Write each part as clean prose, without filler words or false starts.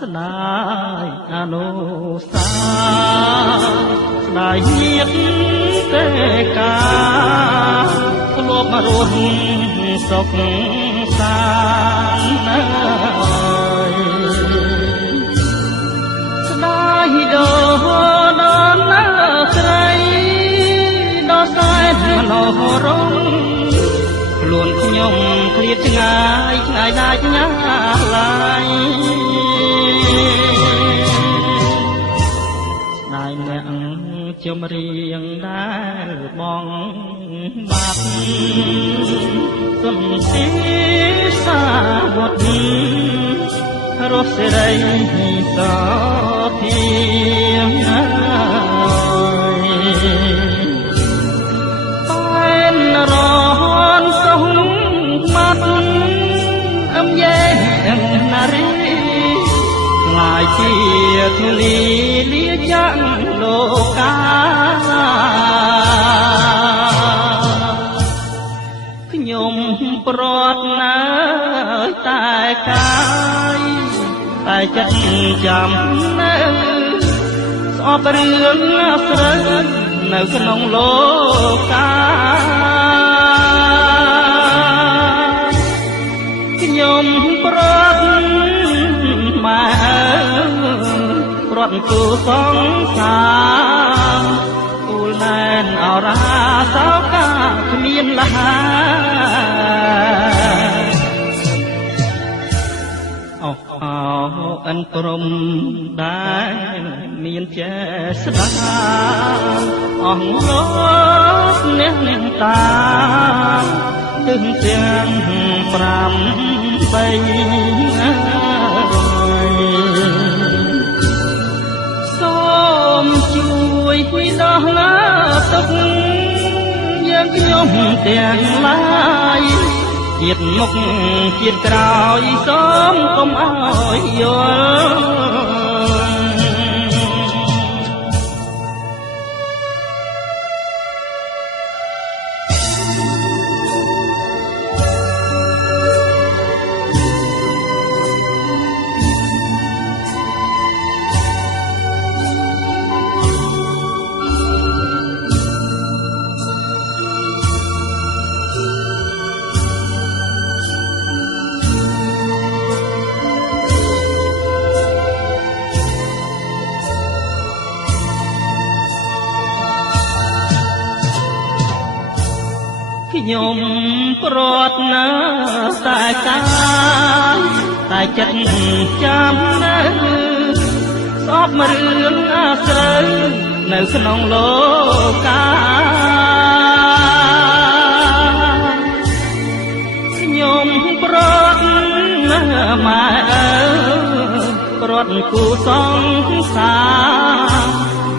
ស្ដាយអនុសាស្ដាយញាតទេកាធ្លាប់មករស់សុខសាន្តស្ដាយដល់ណាស្រីដល់សែនមនោរម្យខ្លួនខ្ញុំឃ្លាតឆ្ងាយឆ្ងាយដាច់ណាស់ឡើយស្ដាយអ្នកចម្រៀងដែលបងបាត់សំទីសាវត្តរស់សេរីសធាបែនរនសុំមាត់អមយេនារីខ្លាយជាធូលីលាចាក់លោកាខ្ញុំប្រត់ណាតែកាយតែចិត្តចាំនៅស្អប់រឿងស្រើនៅក្នុងលោកាខ្ញុំប្រត់ម៉ែប្រត់គូសង្សារគូលណែនអរាសោកាគ្មានលហាអូអិនព្រំដែលមានចេស្តាអស់លោកអ្នកនឹងតាទឹងទាំង5 3សូមជួយដោះឡាទុកយើងខ្ញុំទាំងឡាយជាតិមុខជាតិក្រោយសូមកុំឲ្យយល់ខ្ញុំប្រត់ណាតែកាយតែចិត្តចាំនៅស្អប់រឿងអាស្រូវនៅក្នុងលោកាខ្ញុំប្រត់ណាម៉ែប្រត់គូសង្សារ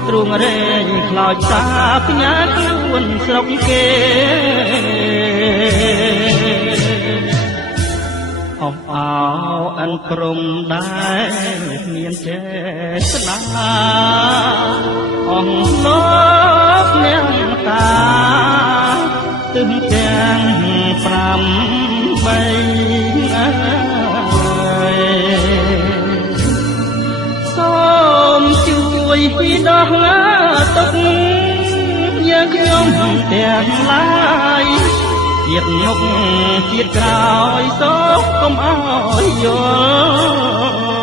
ទ្រង់រែងខ្លោចសាផ្ញើខ្លួនស្រុកគេអោអិនព្រំដែលមានចេស្តាអស់លោកអ្នកតាទឹងទាំង5 3សូមជួយដោះឡាទុកយើងខ្ញុំទាំងឡាយជាតិមុខជាតិក្រោយសូមកុំឲ្យយល់